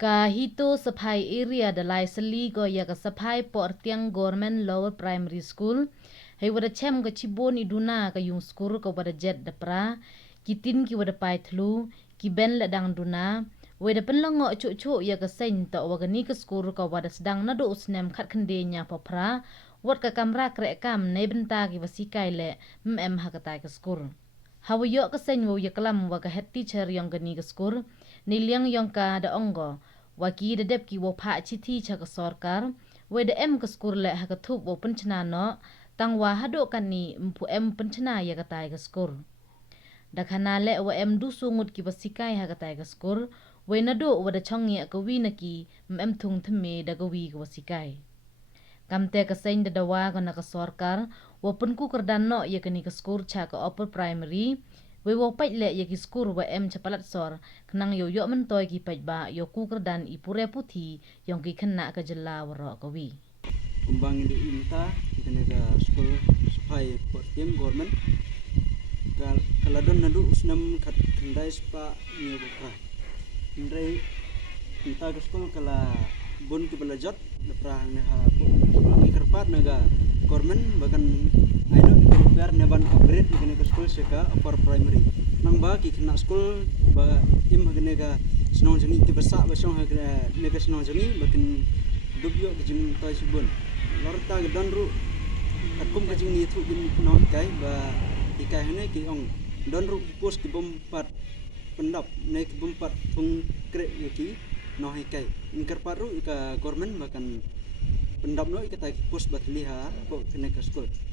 Kahito sapai area dalai seli go ya ka sapai portiang government lower primary school. Hei wada chem ka cibon iduna ka yung school ka wada jet da pra. Kitin ki wada pai tlu. Ki ben la dang duna. Wada penlongo cuk ya ka sen ta wagani ka school ka wada sedang nado usnem kat kendenya popra. Wat ka kamra krek kam nei benta ki wasikai le hakatai ka school. Hawa yok ka sen wo ya kelam wa ka head teacher yang gani ka school. Niliang yang ka da ongo. Waki da dep ki wo pa chiti cha ka sorkar. Wada ka school le haka thup wo penchana no. Tang wa hado kan ni mpu penchana ya ka tai ka school. Dakhana le wa du sungut ki wasikai hakatai ka school. We nado wada chongi ka wi na ki thung thme da ka wi ka wasikai. Kamte ka sen da dawa ka na ka sorkar. Wa penku kerdan no ya ka ni ka school cha ka upper primary. We wo pait le ya ki school wa chapalat sor. Kenang yo yo mentoy ki pait ba yo ku kerdan ipure puthi yang ki kena ka jela waro ka wi. Kumbang di inta kita nega school supaya portiam government kaladon nadu usnam kat kendai spa ni bukra kendai inta ke school kala bun ke belajat lepra neha ni kerpat naga government bahkan aino biar neban upgrade kene ke school seka upper primary nang ba ki kena school ba im nega senong jeni ti besak basong nega senong jeni bahkan dubyo kejim toy subun lorta gedon ru katkum kajing ni thu bin non kai ba ikai hane ki ong don ru pos ki bompat pendap ne ki bompat thung krek ki no hai kai ingkar paru ka government bahkan pendap no ika tai pos batliha ko kene ka school